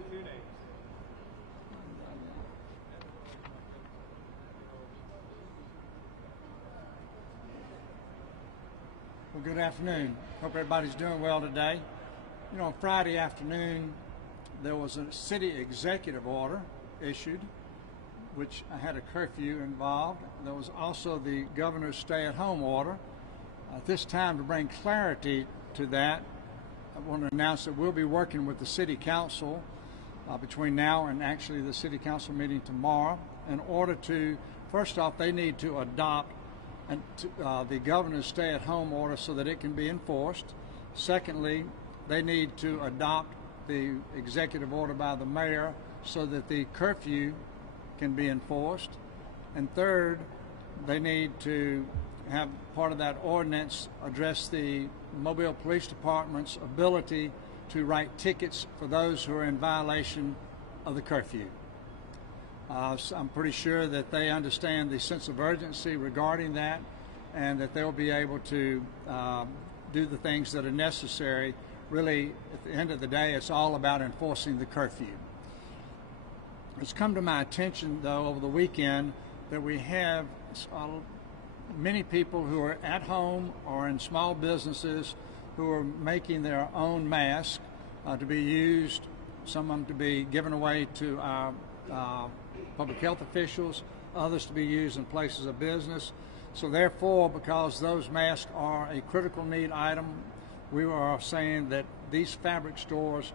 Well, good afternoon. Hope everybody's doing well today. You know, Friday afternoon, there was a city executive order issued, which had a curfew involved. There was also the governor's stay-at-home order. At this time, to bring clarity to that, I want to announce that we'll be working with the City Council between now and actually the City Council meeting tomorrow in order to, first off, they need to adopt the governor's stay-at-home order so that it can be enforced. Secondly, they need to adopt the executive order by the mayor so that the curfew can be enforced. And third, they need to have part of that ordinance address the Mobile Police Department's ability to write tickets for those who are in violation of the curfew. So I'm pretty sure that they understand the sense of urgency regarding that and that they'll be able to do the things that are necessary. Really, at the end of the day, it's all about enforcing the curfew. It's come to my attention, though, over the weekend that we have many people who are at home or in small businesses who are making their own masks to be used, some of them to be given away to our public health officials, others to be used in places of business. So therefore, because those masks are a critical need item, we are saying that these fabric stores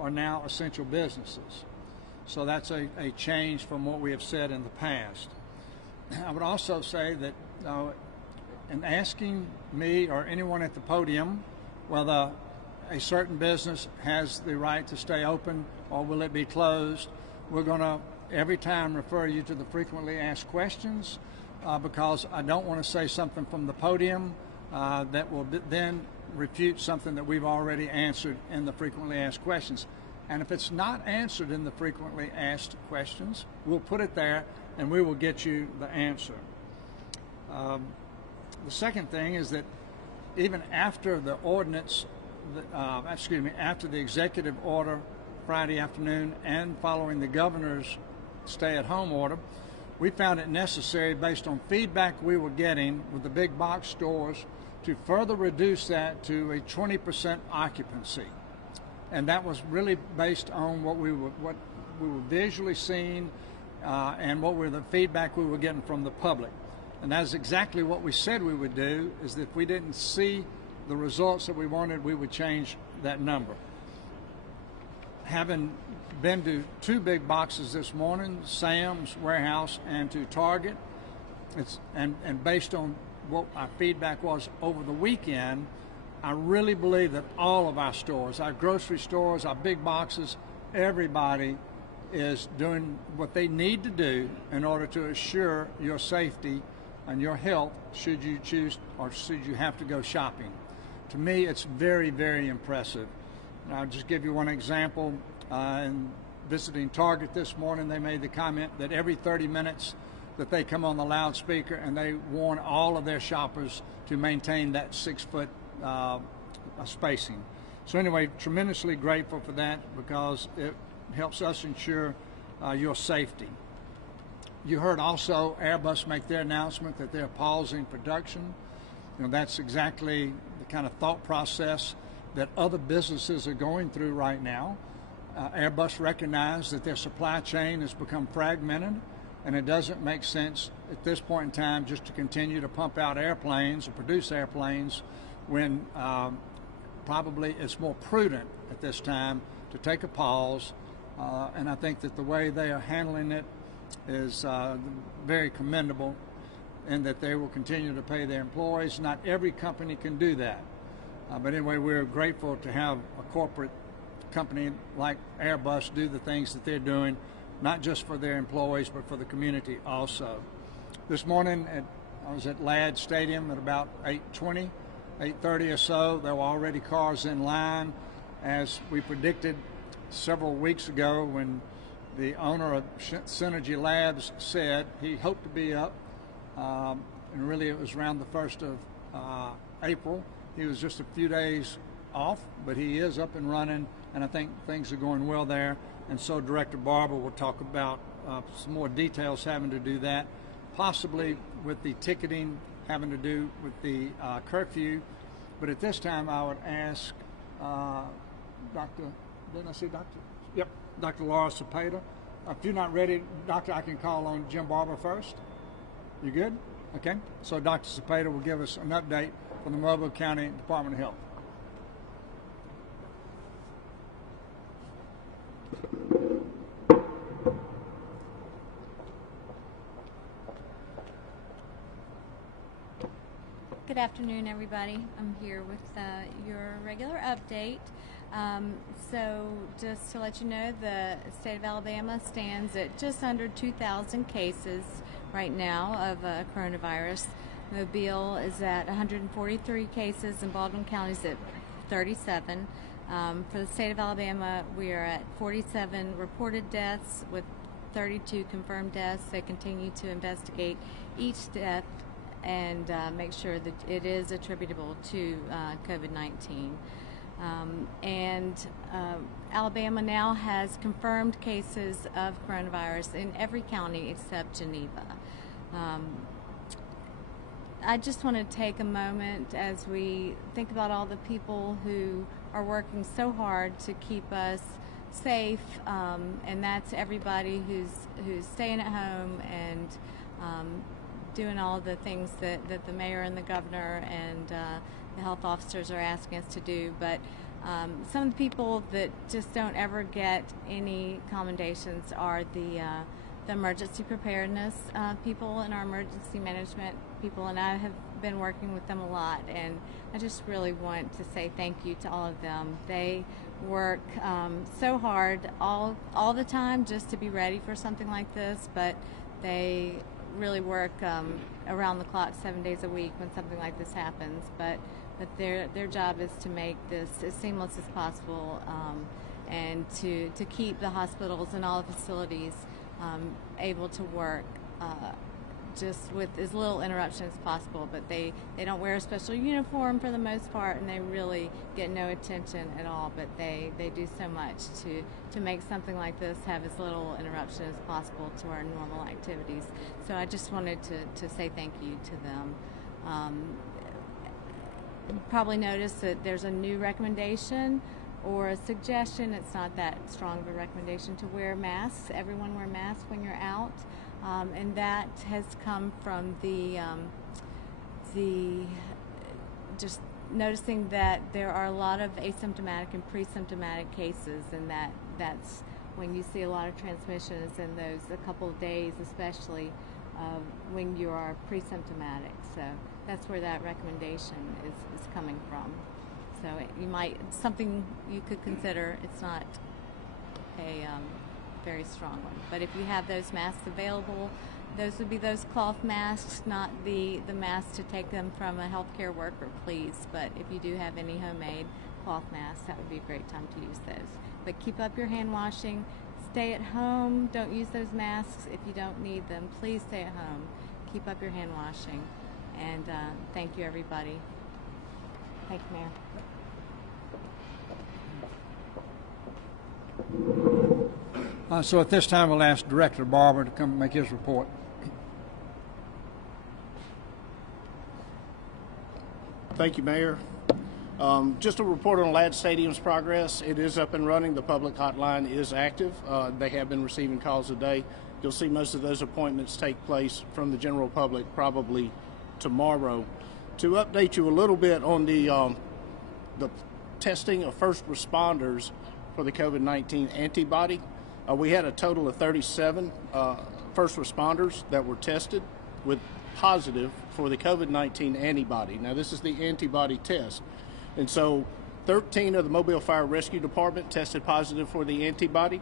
are now essential businesses. So that's a change from what we have said in the past. I would also say that in asking me or anyone at the podium whether a certain business has the right to stay open or will it be closed, we're going to every time refer you to the frequently asked questions because I don't want to say something from the podium that will then refute something that we've already answered in the frequently asked questions. And if it's not answered in the frequently asked questions, we'll put it there and we will get you the answer. The second thing is that even after the ordinance, after the executive order Friday afternoon and following the governor's stay-at-home order, we found it necessary, based on feedback we were getting with the big box stores, to further reduce that to a 20% occupancy. And that was really based on what we were visually seeing and what were the feedback we were getting from the public. And that's exactly what we said we would do, is that if we didn't see the results that we wanted, we would change that number. Having been to two big boxes this morning, Sam's Warehouse and to Target, and based on what our feedback was over the weekend, I really believe that all of our stores, our grocery stores, our big boxes, everybody is doing what they need to do in order to assure your safety and your health should you choose or should you have to go shopping. To me, it's very, very impressive. And I'll just give you one example. In visiting Target this morning, they made the comment that every 30 minutes that they come on the loudspeaker and they warn all of their shoppers to maintain that 6-foot spacing. So anyway, tremendously grateful for that because it helps us ensure your safety. You heard also Airbus make their announcement that they're pausing production. You know, that's exactly the kind of thought process that other businesses are going through right now. Airbus recognized that their supply chain has become fragmented, and it doesn't make sense at this point in time just to continue to pump out airplanes or produce airplanes when probably it's more prudent at this time to take a pause. And I think that the way they are handling it is very commendable, and that they will continue to pay their employees. Not every company can do that. But anyway, we're grateful to have a corporate company like Airbus do the things that they're doing, not just for their employees, but for the community also. This morning, I was at Ladd Stadium at about 8:20, 8:30 or so. There were already cars in line, as we predicted several weeks ago when the owner of Synergy Labs said he hoped to be up, and really it was around the 1st of April. He was just a few days off, but he is up and running and I think things are going well there. And so Director Barber will talk about some more details having to do that, possibly with the ticketing having to do with the curfew. But at this time, I would ask didn't I see Dr.? Yep, Dr. Laura Cepeda. If you're not ready, Doctor, I can call on Jim Barber first. You good? Okay. So Dr. Cepeda will give us an update from the Mobile County Department of Health. Good afternoon, everybody. I'm here with your regular update. So just to let you know, the state of Alabama stands at just under 2,000 cases right now of coronavirus. Mobile is at 143 cases and Baldwin County is at 37. For the state of Alabama, we are at 47 reported deaths with 32 confirmed deaths. They continue to investigate each death and make sure that it is attributable to COVID-19. Alabama now has confirmed cases of coronavirus in every county except Geneva. I just want to take a moment as we think about all the people who are working so hard to keep us safe, and that's everybody who's staying at home and doing all the things that the mayor and the governor and the health officers are asking us to do. But some of the people that just don't ever get any commendations are the emergency preparedness people and our emergency management people, and I have been working with them a lot, and I just really want to say thank you to all of them. They work so hard all the time just to be ready for something like this, but they really work around the clock 7 days a week when something like this happens. But their job is to make this as seamless as possible, and to keep the hospitals and all the facilities able to work just with as little interruption as possible. But they don't wear a special uniform for the most part, and they really get no attention at all. But they do so much to make something like this have as little interruption as possible to our normal activities. So I just wanted to say thank you to them. You probably noticed that there's a new recommendation or a suggestion. It's not that strong of a recommendation to wear masks. Everyone wear masks when you're out, and that has come from the just noticing that there are a lot of asymptomatic and pre-symptomatic cases, and that's when you see a lot of transmissions in those a couple of days, especially when you are pre-symptomatic. So that's where that recommendation is coming from. So something you could consider. It's not a very strong one, but if you have those masks available, those would be those cloth masks, not the masks to take them from a healthcare worker, please. But if you do have any homemade cloth masks, that would be a great time to use those. But keep up your hand washing. Stay at home. Don't use those masks if you don't need them. Please stay at home. Keep up your hand washing. And thank you, everybody. Thank you, Mayor. So at this time, we'll ask Director Barber to come make his report. Thank you, Mayor. Just a report on Ladd Stadium's progress. It is up and running. The public hotline is active. They have been receiving calls a day. You'll see most of those appointments take place from the general public probably tomorrow. To update you a little bit on the testing of first responders for the COVID-19 antibody, we had a total of 37 first responders that were tested with positive for the COVID-19 antibody. Now, this is the antibody test. And so 13 of the Mobile Fire Rescue Department tested positive for the antibody.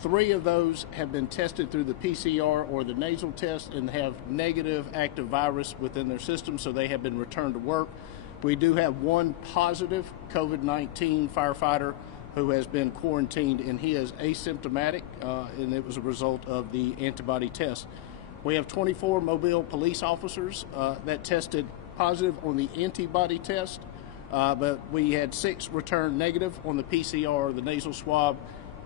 3 of those have been tested through the PCR or the nasal test and have negative active virus within their system, so they have been returned to work. We do have 1 positive COVID-19 firefighter who has been quarantined, and he is asymptomatic, and it was a result of the antibody test. We have 24 Mobile police officers that tested positive on the antibody test. but we had 6 return negative on the PCR, the nasal swab.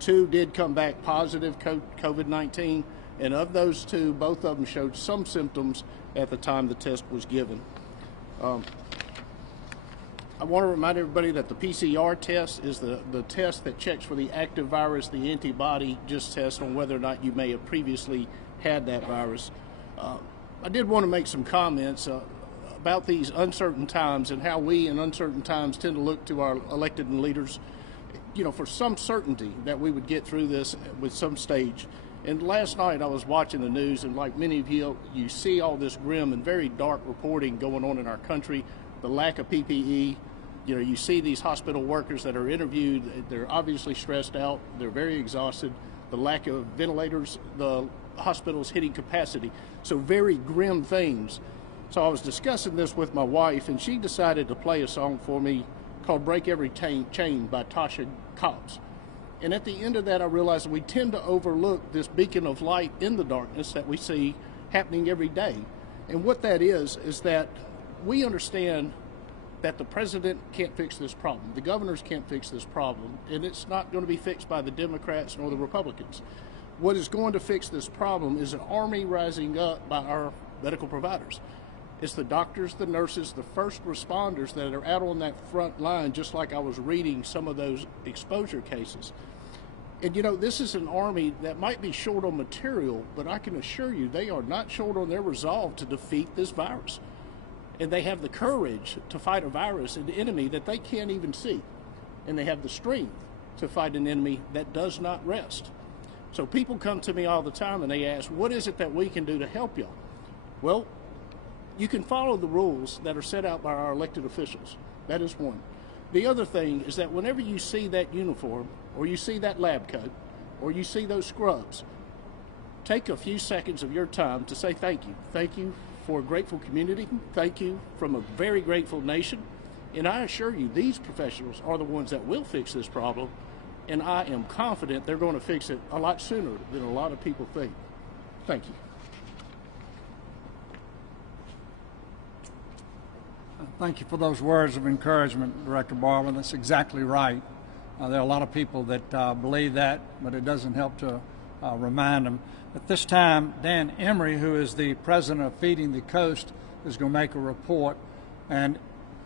2 did come back positive COVID-19, and of those 2, both of them showed some symptoms at the time the test was given. I want to remind everybody that the PCR test is the test that checks for the active virus. The antibody just tests on whether or not you may have previously had that virus. I did want to make some comments about these uncertain times and how we in uncertain times tend to look to our elected leaders, for some certainty that we would get through this with some stage. And last night I was watching the news, and like many of you see all this grim and very dark reporting going on in our country, the lack of PPE. You see these hospital workers that are interviewed, they're obviously stressed out, they're very exhausted, the lack of ventilators, the hospitals hitting capacity. So very grim things. So I was discussing this with my wife, and she decided to play a song for me called Break Every Chain by Tasha Cobbs. And at the end of that, I realized that we tend to overlook this beacon of light in the darkness that we see happening every day. And what that is that we understand that the president can't fix this problem. The governors can't fix this problem, and it's not going to be fixed by the Democrats nor the Republicans. What is going to fix this problem is an army rising up by our medical providers. It's the doctors, the nurses, the first responders that are out on that front line, just like I was reading some of those exposure cases. And this is an army that might be short on material, but I can assure you they are not short on their resolve to defeat this virus. And they have the courage to fight a virus, an enemy that they can't even see. And they have the strength to fight an enemy that does not rest. So people come to me all the time and they ask, what is it that we can do to help y'all? Well, you can follow the rules that are set out by our elected officials. That is one. The other thing is that whenever you see that uniform, or you see that lab coat, or you see those scrubs, take a few seconds of your time to say thank you. Thank you for a grateful community. Thank you from a very grateful nation. And I assure you, these professionals are the ones that will fix this problem. And I am confident they're going to fix it a lot sooner than a lot of people think. Thank you. Thank you for those words of encouragement, Director Barber. That's exactly right. There are a lot of people that believe that, but it doesn't help to remind them. At this time, Dan Emery, who is the president of Feeding the Coast, is going to make a report. And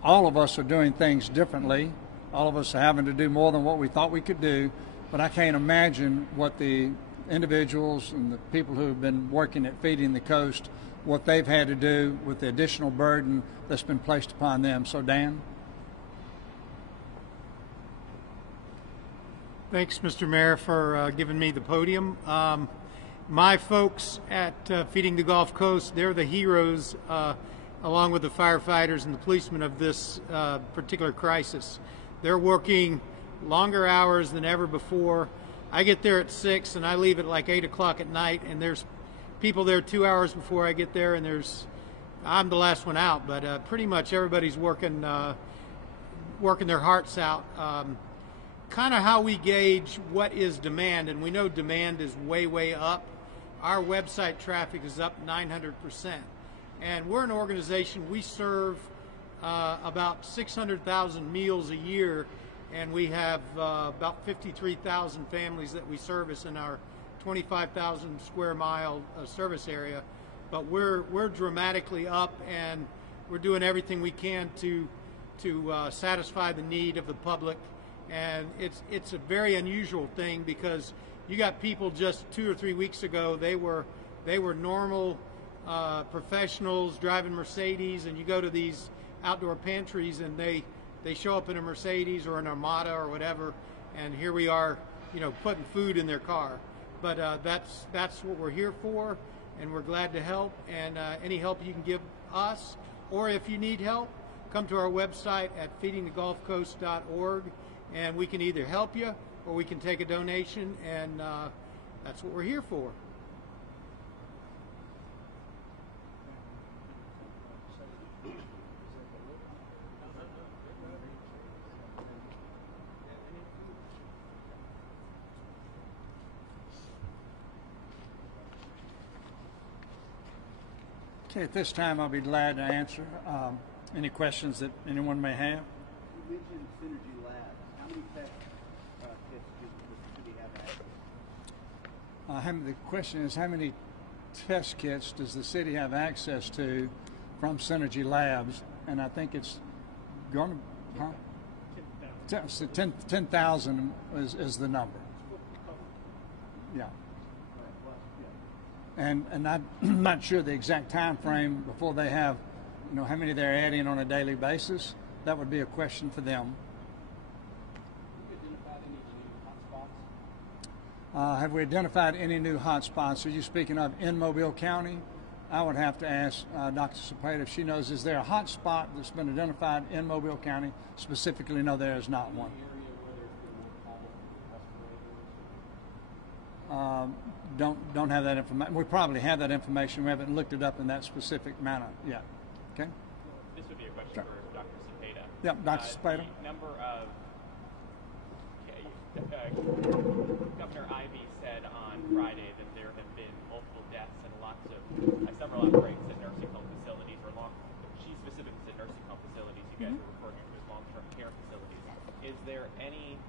all of us are doing things differently. All of us are having to do more than what we thought we could do. But I can't imagine what the individuals and the people who have been working at Feeding the Coast, what they've had to do with the additional burden that's been placed upon them. So, Dan? Thanks, Mr. Mayor, for giving me the podium. My folks at Feeding the Gulf Coast, they're the heroes, along with the firefighters and the policemen of this particular crisis. They're working longer hours than ever before. I get there at 6 and I leave at like 8 o'clock at night, and there's people there 2 hours before I get there, and I'm the last one out, but pretty much everybody's working their hearts out. Kind of how we gauge what is demand, and we know demand is way, way up. Our website traffic is up 900%. And we're an organization, we serve about 600,000 meals a year, and we have about 53,000 families that we service in our 25,000 square mile service area. But we're dramatically up, and we're doing everything we can to satisfy the need of the public. And it's a very unusual thing, because you got people just 2 or 3 weeks ago, they were normal professionals driving Mercedes, and you go to these outdoor pantries and they show up in a Mercedes or an Armada or whatever, and here we are, putting food in their car. But that's what we're here for, and we're glad to help. And any help you can give us, or if you need help, come to our website at feedingthegulfcoast.org, and we can either help you or we can take a donation, and that's what we're here for. Okay, at this time I'll be glad to answer any questions that anyone may have. mentioned Synergy Labs. How many test kits does the city have access to? The question is, how many test kits does the city have access to from Synergy Labs? And I think it's going to, 10,000 is the number. Yeah. And I'm not sure the exact time frame before they have, how many they're adding on a daily basis. That would be a question for them. Have we identified any new hotspots? Are you speaking of in Mobile County? I would have to ask Dr. Cepeda if she knows, is there a hotspot that's been identified in Mobile County? Specifically, no, there is not one. Don't have that information. We probably have that information. We haven't looked it up in that specific manner yet. Okay? This would be a question for Dr. Cepeda. Yeah, Dr. Cepeda. The number of Governor Ivey said on Friday that there have been multiple deaths and lots of several outbreaks at nursing home facilities, she specifically said nursing home facilities. You guys were referring to as long-term care facilities. Is there any?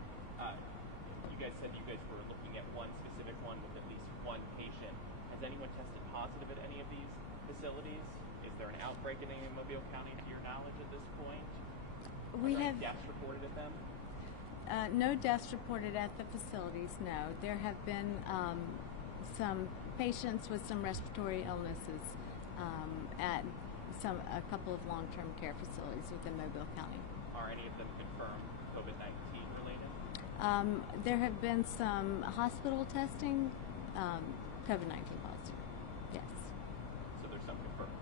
You guys said you guys were looking at one specific one with at least one patient. Has anyone tested positive at any of these facilities? Is there an outbreak in any of Mobile County, to your knowledge, at this point? We have deaths reported at them. No deaths reported at the facilities. No, there have been some patients with some respiratory illnesses at a couple of long-term care facilities within Mobile County. Are any of them confirmed COVID-19 related? There have been some hospital testing, COVID-19 positive. Yes. So there's some confirmed.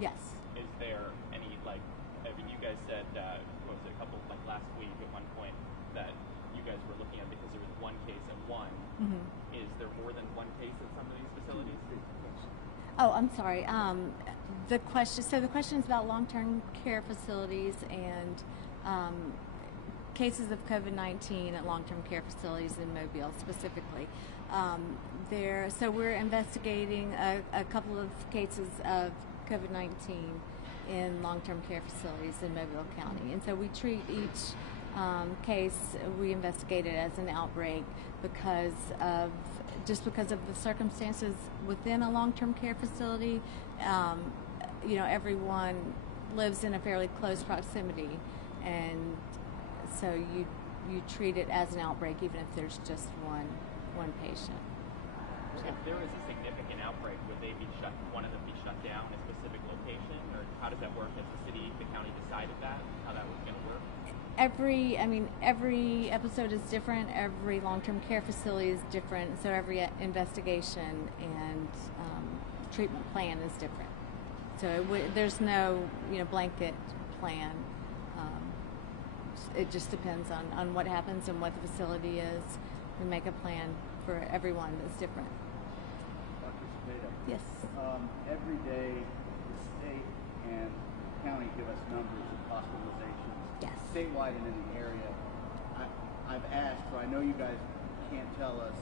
Yes. Is there any you guys said what was it, a couple last week at one point that you guys were looking at because there was one case at one. Mm-hmm. Is there more than one case at some of these facilities? Oh, I'm sorry. The question is about long-term care facilities and cases of COVID-19 at long-term care facilities in Mobile specifically. So we're investigating a couple of cases of COVID-19 in long-term care facilities in Mobile County. And so we treat each case, we investigate it as an outbreak because of the circumstances within a long-term care facility. Everyone lives in a fairly close proximity, and so you treat it as an outbreak even if there's just one patient. If there is a significant outbreak, would one of them be shut down, a specific location, or how does that work? Has the county decided that, how that was going to work? Every episode is different. Every long-term care facility is different. So every investigation and treatment plan is different. So there's no blanket plan. It just depends on what happens and what the facility is. We make a plan for everyone that's different. Dr. Cepeda. Yes. Every day, the state and county give us numbers of hospitalizations. Yes. Statewide and in the area. I've asked, so I know you guys can't tell us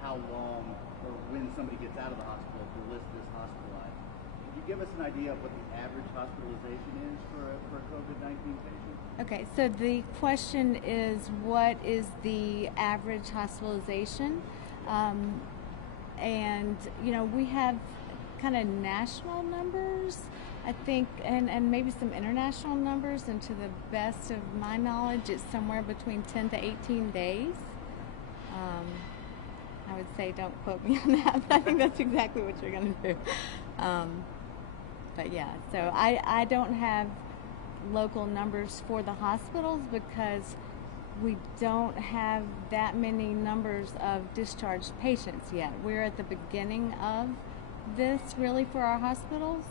how long or when somebody gets out of the hospital if the list is hospitalized. Could you give us an idea of what the average hospitalization is for a COVID-19 patient? Okay, so the question is, what is the average hospitalization? And we have kind of national numbers, I think, and maybe some international numbers, and to the best of my knowledge, it's somewhere between 10 to 18 days. I would say don't quote me on that, but I think that's exactly what you're going to do. But yeah, so I don't have local numbers for the hospitals because we don't have that many numbers of discharged patients yet. We're at the beginning of this really for our hospitals,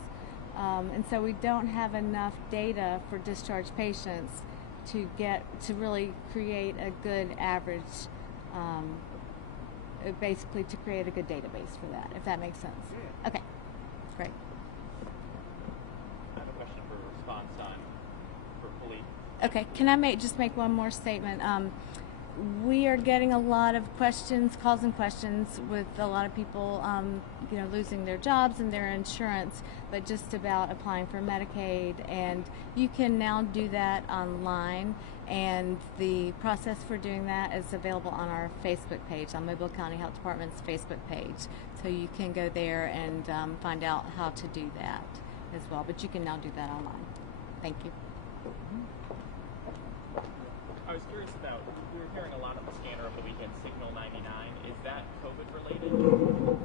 and so we don't have enough data for discharged patients to really create a good average, basically to create a good database for that, if that makes sense. Yeah. Okay, great. I have a question for response for police. Okay, can I just make one more statement? We are getting a lot of questions, calls and questions with a lot of people, losing their jobs and their insurance, but just about applying for Medicaid. And you can now do that online, and the process for doing that is available on our Facebook page, on Mobile County Health Department's Facebook page. So you can go there and find out how to do that as well. But you can now do that online. Thank you. I was curious about, we were hearing a lot on the scanner over the weekend, Signal 99. Is that COVID related?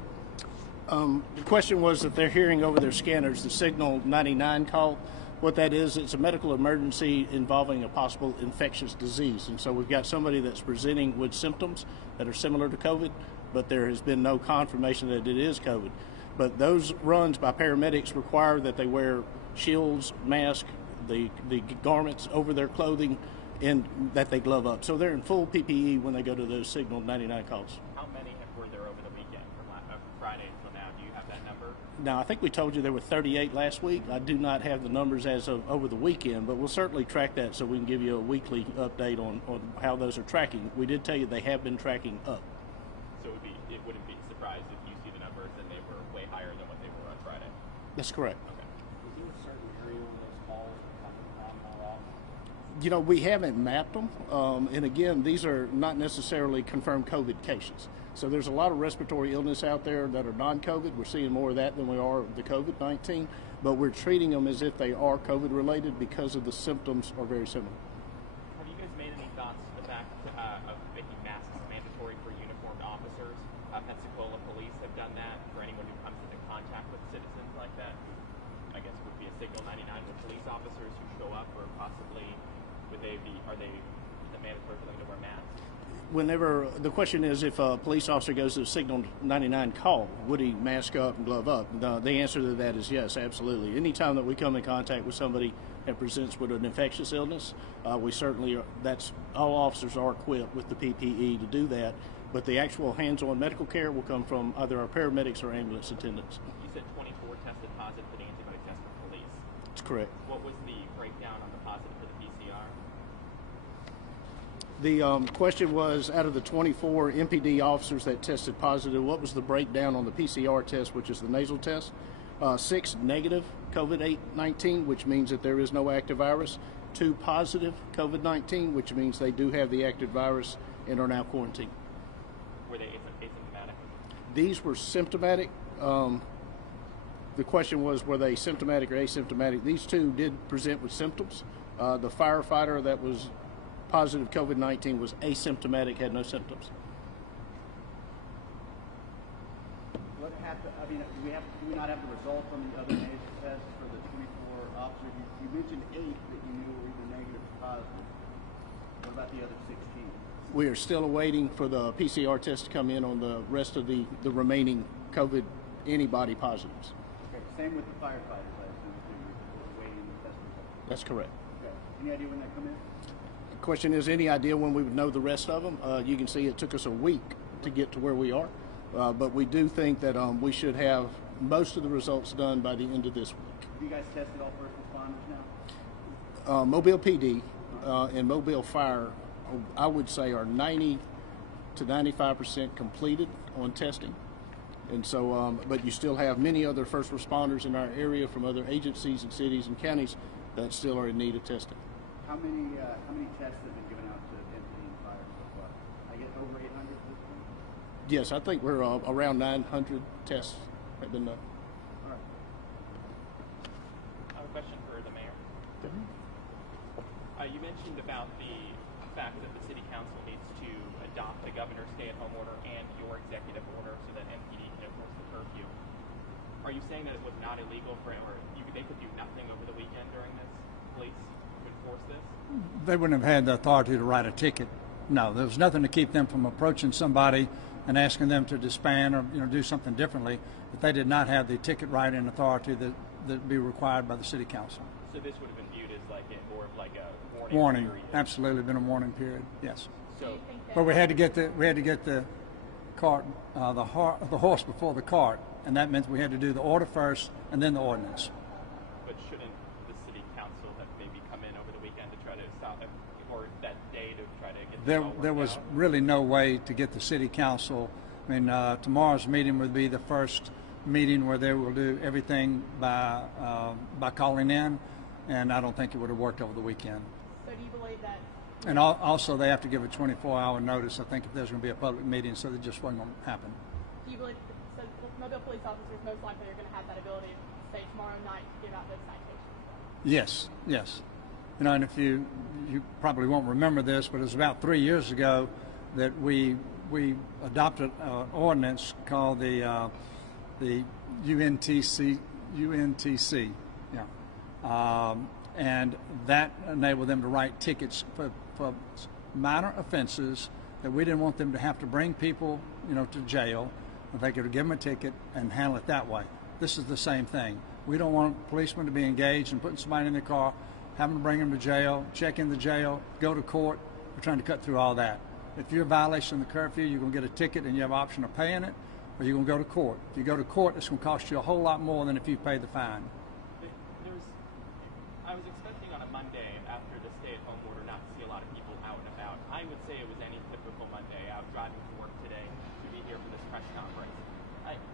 The question was that they're hearing over their scanners the Signal 99 call. What that is, it's a medical emergency involving a possible infectious disease. And so we've got somebody that's presenting with symptoms that are similar to COVID, but there has been no confirmation that it is COVID. But those runs by paramedics require that they wear shields, masks, the garments over their clothing, and that they glove up. So they're in full PPE when they go to those Signal 99 calls. How many were there over the weekend from Friday until now? Do you have that number? Now, I think we told you there were 38 last week. I do not have the numbers as of over the weekend, but we'll certainly track that so we can give you a weekly update on how those are tracking. We did tell you they have been tracking up. So it wouldn't be surprised if you see the numbers and they were way higher than what they were on Friday. That's correct. Okay. Was there a certain area where those calls coming from more often? You know, we haven't mapped them, and again, these are not necessarily confirmed COVID cases. So there's a lot of respiratory illness out there that are non-COVID. We're seeing more of that than we are the COVID-19, but we're treating them as if they are COVID-related because of the symptoms are very similar. Have you guys made any thoughts to the fact of making masks mandatory for uniformed officers? Pensacola police have done that for anyone who comes into contact with citizens like that. I guess would be a Signal 99 with police officers who show up, or possibly are they mandatory for them to wear masks? Whenever the question is, if a police officer goes to the Signal 99 call, would he mask up and glove up? The answer to that is yes, absolutely. Anytime that we come in contact with somebody that presents with an infectious illness, we certainly that's all officers are equipped with the PPE to do that. But the actual hands-on medical care will come from either our paramedics or ambulance attendants. You said 24 tested positive for the antibody test for police. That's correct. What was the breakdown on the positive for the PCR? The question was, out of the 24 MPD officers that tested positive, what was the breakdown on the PCR test, which is the nasal test? 6 negative COVID-19, which means that there is no active virus. 2 positive COVID-19, which means they do have the active virus and are now quarantined. Were they asymptomatic? These were symptomatic. The question was, were they symptomatic or asymptomatic? These 2 did present with symptoms. The firefighter that was positive COVID-19 was asymptomatic, had no symptoms. What happened? I mean, do we not have the result from the other nasal tests for the 24 officers? You mentioned 8 that you knew were either negative or positive. What about the other 16? We are still awaiting for the PCR test to come in on the rest of the remaining COVID antibody positives. Okay. Same with the firefighters, I assume, too. We're waiting the test results. That's correct. Okay. Any idea when that come in? The question is, any idea when we would know the rest of them? You can see it took us a week to get to where we are, but we do think that we should have most of the results done by the end of this week. Have you guys tested all first responders now? Mobile PD and Mobile Fire, I would say, are 90 to 95% completed on testing. And so, but you still have many other first responders in our area from other agencies and cities and counties that still are in need of testing. How many tests have been given out to MPD and fire so far? I get over 800 at this point? Yes, I think we're around 900 tests have been done. All right. I have a question for the mayor. You mentioned about the fact that the city council needs to adopt the governor's stay-at-home order and your executive order so that MPD can enforce the curfew. Are you saying that it was not illegal for, or they could do nothing over the weekend during this, police, to enforce this? They wouldn't have had the authority to write a ticket. No, there was nothing to keep them from approaching somebody and asking them to disband or do something differently. But they did not have the ticket writing authority that would be required by the city council. So this would have been viewed as more of a warning. period. Absolutely, been a warning period. Yes. So, but we had to get the cart, the horse before the cart, and that meant we had to do the order first and then the ordinance. but shouldn't the city council have maybe come in over the weekend to try to stop it, or that day to try to get there was really no way to get the city council. I mean, tomorrow's meeting would be the first meeting where they will do everything by calling in, and I don't think it would have worked over the weekend. So do you believe that? And also, they have to give a 24-hour notice, I think, if there's going to be a public meeting, so that just wasn't going to happen. Do you believe so? Mobile police officers most likely are going to have that ability, say tomorrow night, to give out those citations. Yes, yes. You know, and if you probably won't remember this, but it was about 3 years ago that we adopted an ordinance called the UNTC, yeah, and that enabled them to write tickets for minor offenses that we didn't want them to have to bring people, you know, to jail. If they could give them a ticket and handle it that way. This is the same thing. We don't want policemen to be engaged in putting somebody in their car, having to bring them to jail, check in the jail, go to court. We're trying to cut through all that. If you're a violation of the curfew, you're going to get a ticket and you have an option of paying it, or you're going to go to court. If you go to court, it's going to cost you a whole lot more than if you pay the fine. I was expecting on a Monday after the stay-at-home order not to see a lot of people out and about. I would say it was any typical Monday out driving to work today to be here for this press conference.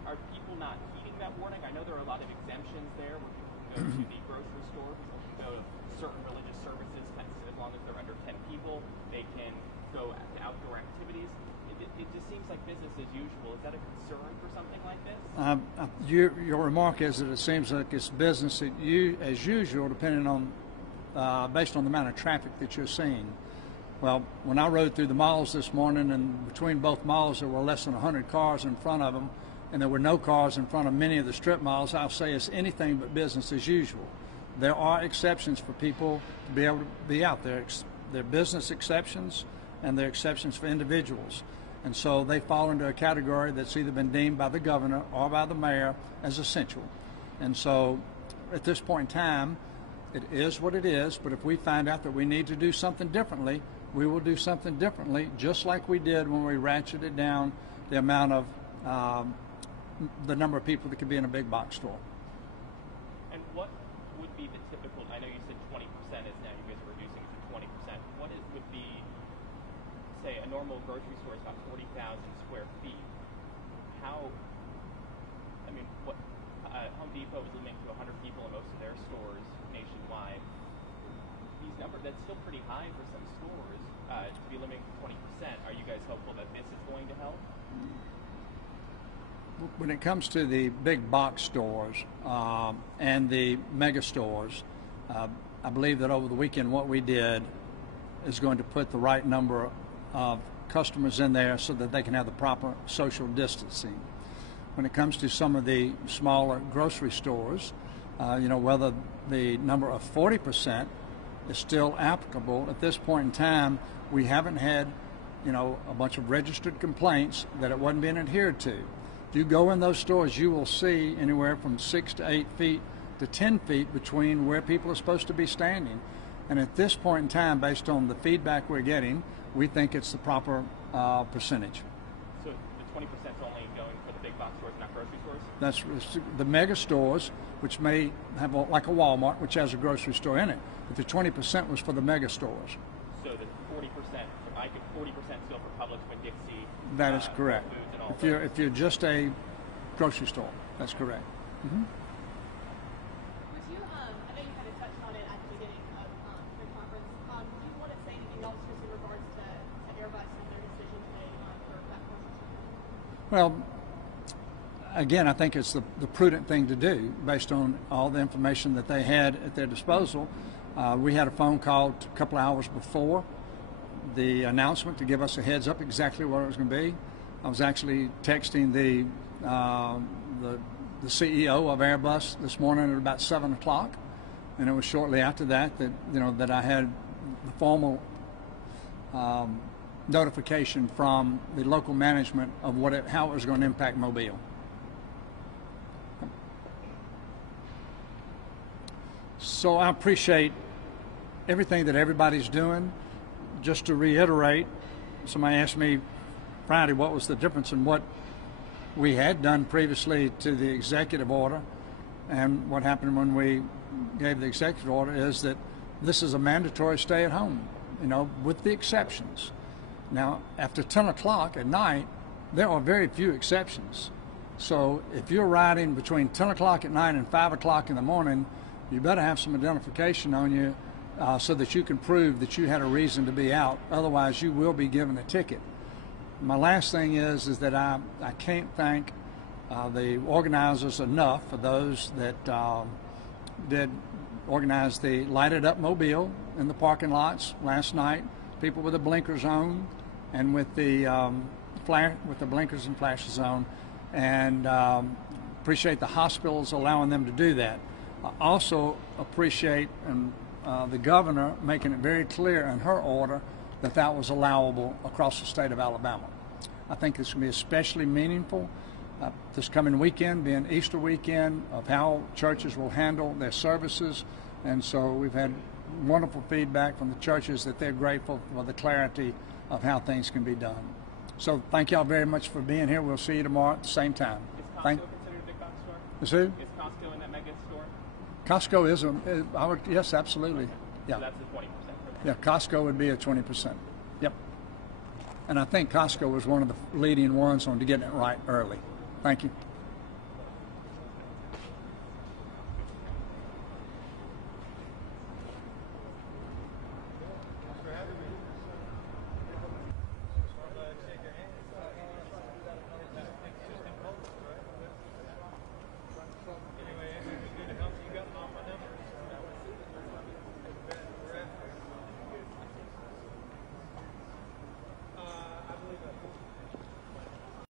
Are people not heeding that warning? I know there are a lot of exemptions there where people can go to the grocery store, people can go to certain religious services as long as they're under 10 people. They can go to outdoor activities. It just seems like business as usual. Is that a concern for something like this? Your remark is that it seems like it's business as usual, depending on based on the amount of traffic that you're seeing. Well, when I rode through the malls this morning, and between both malls there were less than 100 cars in front of them, and there were no cars in front of many of the strip malls, I'll say it's anything but business as usual. There are exceptions for people to be able to be out there. They're business exceptions, and they're exceptions for individuals. And so they fall into a category that's either been deemed by the governor or by the mayor as essential. And so at this point in time, it is what it is, but if we find out that we need to do something differently, we will do something differently, just like we did when we ratcheted down the amount of the number of people that could be in a big box store. And what would be the typical, I know you said 20% is now, you guys are reducing it to 20%. What would be, say, a normal grocery store is about 40,000 square feet. How, I mean, what, Home Depot is limiting to 100 people in most of their stores nationwide. These numbers, that's still pretty high for some stores to be limiting to 20%. Are you guys hopeful that this is going to help? When it comes to the big box stores and the mega stores, I believe that over the weekend what we did is going to put the right number of customers in there so that they can have the proper social distancing. When it comes to some of the smaller grocery stores, you know, whether the number of 40% is still applicable, at this point in time, we haven't had, you know, a bunch of registered complaints that it wasn't being adhered to. If you go in those stores, you will see anywhere from 6 to 8 feet to 10 feet between where people are supposed to be standing. And at this point in time, based on the feedback we're getting, we think it's the proper percentage. So the 20% is only going for the big box stores, not grocery stores? That's the mega stores, which may have like a Walmart, which has a grocery store in it. But the 20% was for the mega stores. So the 40%, I get 40% still for Publix, Winn-Dixie. That is correct. If you're just a grocery store, that's correct. Mm-hmm. Would you, I know you kind of touched on it at the beginning of the conference. Do you want to say anything else just in regards to Airbus and their decision today for platforms? Well, again, I think it's the prudent thing to do based on all the information that they had at their disposal. We had a phone call a couple of hours before the announcement to give us a heads up exactly what it was going to be. I was actually texting the CEO of Airbus this morning at about 7 o'clock, and it was shortly after that that I had the formal notification from the local management of how it was going to impact Mobile. So I appreciate everything that everybody's doing. Just to reiterate, somebody asked me Friday what was the difference in what we had done previously to the executive order and what happened when we gave the executive order is that this is a mandatory stay at home, you know, with the exceptions. Now, after 10 o'clock at night, there are very few exceptions. So if you're riding between 10 o'clock at night and 5 o'clock in the morning, you better have some identification on you so that you can prove that you had a reason to be out. Otherwise, you will be given a ticket. My last thing is that I can't thank the organizers enough for those that did organize the lighted up mobile in the parking lots last night. People with the blinkers on and with the blinkers and flashes on, and appreciate the hospitals allowing them to do that. I also appreciate the governor making it very clear in her order that that was allowable across the state of Alabama. I think this will be especially meaningful this coming weekend, being Easter weekend, of how churches will handle their services. And so we've had wonderful feedback from the churches that they're grateful for the clarity of how things can be done. So thank y'all very much for being here. We'll see you tomorrow at the same time. Is Costco considered a big box store? Is who? Is Costco in that mega store? Costco is, yes, absolutely. Okay. Yeah. So that's the 20%. Yeah, Costco would be a 20%. Yep. And I think Costco was one of the leading ones on to getting it right early. Thank you.